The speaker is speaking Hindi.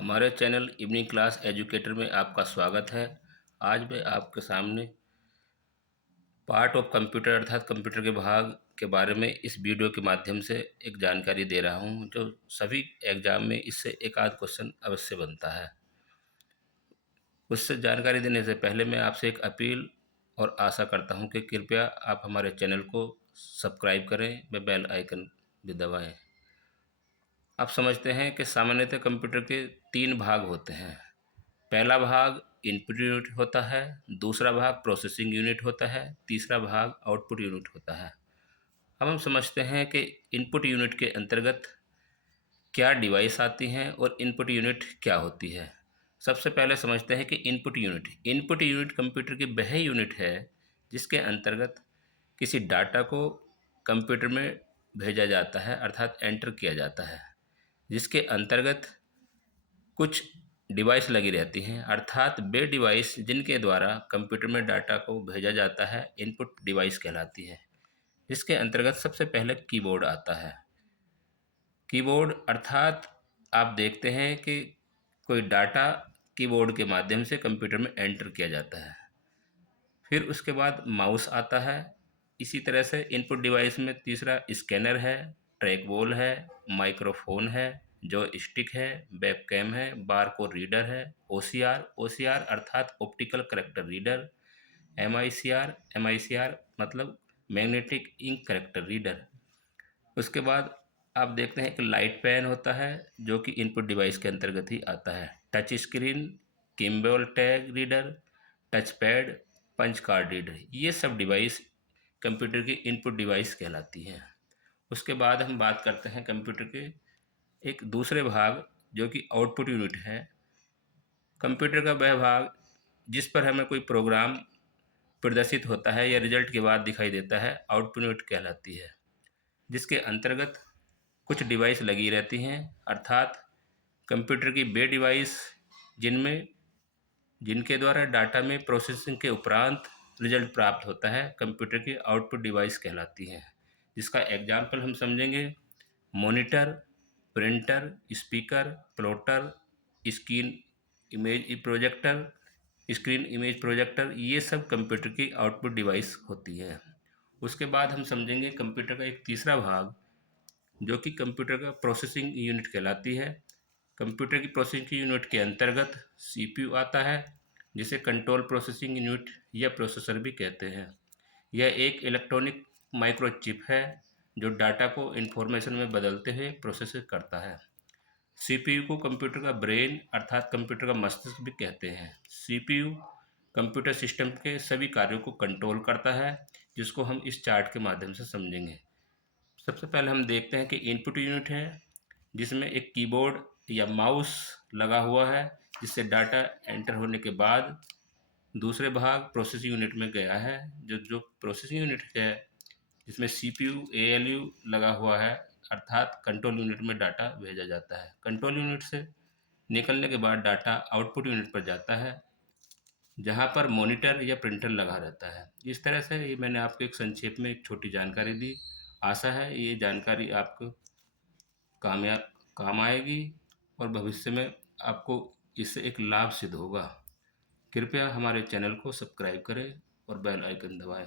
हमारे चैनल इवनिंग क्लास एजुकेटर में आपका स्वागत है। आज मैं आपके सामने पार्ट ऑफ कंप्यूटर अर्थात कंप्यूटर के भाग के बारे में इस वीडियो के माध्यम से एक जानकारी दे रहा हूं, जो सभी एग्ज़ाम में इससे एक आध क्वेश्चन अवश्य बनता है। उससे जानकारी देने से पहले मैं आपसे एक अपील और आशा करता हूं कि कृपया आप हमारे चैनल को सब्सक्राइब करें व बेल आइकन भी दबाएँ। आप समझते हैं कि सामान्यतः कंप्यूटर के 3 भाग होते हैं। पहला भाग इनपुट यूनिट होता है, दूसरा भाग प्रोसेसिंग यूनिट होता है, तीसरा भाग आउटपुट यूनिट होता है। अब हम समझते हैं कि इनपुट यूनिट के अंतर्गत क्या डिवाइस आती हैं और इनपुट यूनिट क्या होती है। सबसे पहले समझते हैं कि इनपुट यूनिट कंप्यूटर की वह यूनिट है जिसके अंतर्गत किसी डाटा को कंप्यूटर में भेजा जाता है अर्थात एंटर किया जाता है, जिसके अंतर्गत कुछ डिवाइस लगी रहती हैं अर्थात वे डिवाइस जिनके द्वारा कंप्यूटर में डाटा को भेजा जाता है इनपुट डिवाइस कहलाती है। इसके अंतर्गत सबसे पहले कीबोर्ड आता है। कीबोर्ड अर्थात आप देखते हैं कि कोई डाटा कीबोर्ड के माध्यम से कंप्यूटर में एंटर किया जाता है। फिर उसके बाद माउस आता है। इसी तरह से इनपुट डिवाइस में तीसरा स्कैनर है, ट्रैक बॉल है, माइक्रोफोन है, जॉयस्टिक है, वेबकैम है, बारकोड रीडर है, ओसीआर अर्थात ऑप्टिकल कैरेक्टर रीडर, एमआईसीआर मतलब मैग्नेटिक इंक कैरेक्टर रीडर। उसके बाद आप देखते हैं कि लाइट पेन होता है जो कि इनपुट डिवाइस के अंतर्गत ही आता है। Touch screen, Kimball tag reader, touch pad, punch card reader, ये सब डिवाइस कंप्यूटर की इनपुट डिवाइस कहलाती हैं। उसके बाद हम बात करते हैं कंप्यूटर के एक दूसरे भाग जो कि आउटपुट यूनिट है। कंप्यूटर का वह भाग जिस पर हमें कोई प्रोग्राम प्रदर्शित होता है या रिजल्ट के बाद दिखाई देता है आउटपुट यूनिट कहलाती है, जिसके अंतर्गत कुछ डिवाइस लगी रहती हैं अर्थात कंप्यूटर की वे डिवाइस जिनके द्वारा डाटा में प्रोसेसिंग के उपरांत रिजल्ट प्राप्त होता है कंप्यूटर की आउटपुट डिवाइस कहलाती हैं। जिसका एग्जाम्पल हम समझेंगे monitor, printer, speaker, plotter, screen image projector, ये सब कंप्यूटर की आउटपुट डिवाइस होती है। उसके बाद हम समझेंगे कंप्यूटर का एक तीसरा भाग जो कि कंप्यूटर का प्रोसेसिंग यूनिट कहलाती है। कंप्यूटर की प्रोसेसिंग यूनिट के अंतर्गत सीपीयू आता है, जिसे कंट्रोल प्रोसेसिंग यूनिट या प्रोसेसर भी कहते हैं। यह एक इलेक्ट्रॉनिक माइक्रोचिप है जो डाटा को इंफॉर्मेशन में बदलते हुए प्रोसेस करता है। सीपीयू को कंप्यूटर का ब्रेन अर्थात कंप्यूटर का मस्तिष्क भी कहते हैं। सीपीयू कंप्यूटर सिस्टम के सभी कार्यों को कंट्रोल करता है, जिसको हम इस चार्ट के माध्यम से समझेंगे। सबसे पहले हम देखते हैं कि इनपुट यूनिट है जिसमें एक कीबोर्ड या माउस लगा हुआ है, जिससे डाटा एंटर होने के बाद दूसरे भाग प्रोसेसिंग यूनिट में गया है। जो प्रोसेसिंग यूनिट है जिसमें सीपीयू एएलयू लगा हुआ है अर्थात कंट्रोल यूनिट में डाटा भेजा जाता है। कंट्रोल यूनिट से निकलने के बाद डाटा आउटपुट यूनिट पर जाता है, जहां पर मॉनिटर या प्रिंटर लगा रहता है। इस तरह से ये मैंने आपको एक संक्षेप में एक छोटी जानकारी दी। आशा है ये जानकारी आपको काम आएगी और भविष्य में आपको इससे एक लाभ सिद्ध होगा। कृपया हमारे चैनल को सब्सक्राइब करें और बेल आइकन दबाएं।